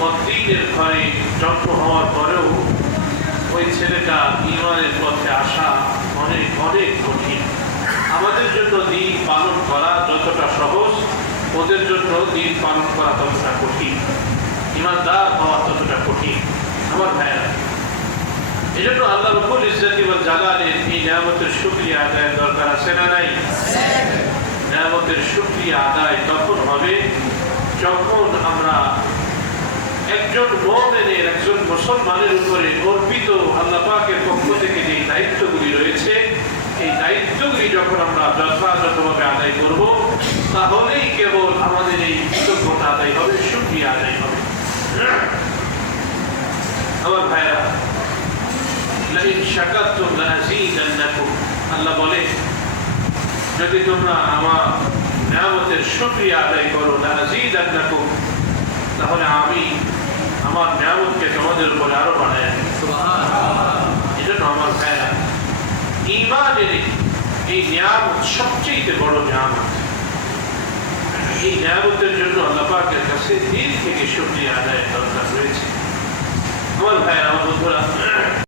বদ্দিনের ঘরে জন্ম হওয়ার পরেও ওই ছেলেটা ঈমানের পথে আসা অনেক অনেক কঠিন। আমাদের জন্য দিন পালন করা যতটা সহজ, ওদের জন্য দিন পালন করা ততটা কঠিন, ঈমানদার হওয়া ততটা কঠিন। আমার ভাইয়া, এই জন্য আল্লাহ রব্বুল ইজ্জতি ওয়াল জালালের এই নিয়ামতের শুকরিয়া আদায়ের দরকার আছে না নাই? নিয়ামতের শুকরিয়া আদায় তখন হবে যখন আমরা একজন মুমিনের, একজন মুসলমানের উপরে অর্পিত আল্লাহ পাকের পক্ষ থেকে যে দায়িত্বগুলি রয়েছে, এই দায়িত্বগুলি যখন আমরা যথাযথভাবে আদায় করব, তাহলেই কেবল আমাদের এই কৃতজ্ঞতা আদায় হবে, শুকরিয়া আদায় হবে। আমার ভাইরা, লাইন শাকারতুম লাযীদান্নাকুম, আল্লাহ বলে যদি তোমরা আমার নিয়ামতের শুকরিয়া আদায় করো, লাযীদান্নাকুম, তাহলে আমি আমার নিয়ামতকে তোমাদের উপরে আরো বাড়ায় দেব। সুবহানাল্লাহ। এজন্য আমার ভাইরা, ঈমানের এই নিয়ামত সবচেয়ে বড় নিয়ামত। এই নিয়ামতের জন্য আল্লাহ পাকের কাছে দিল থেকে শুকরিয়া আদায়ের দরকার রয়েছে। আমার ভাইরা, আমার বন্ধুরা,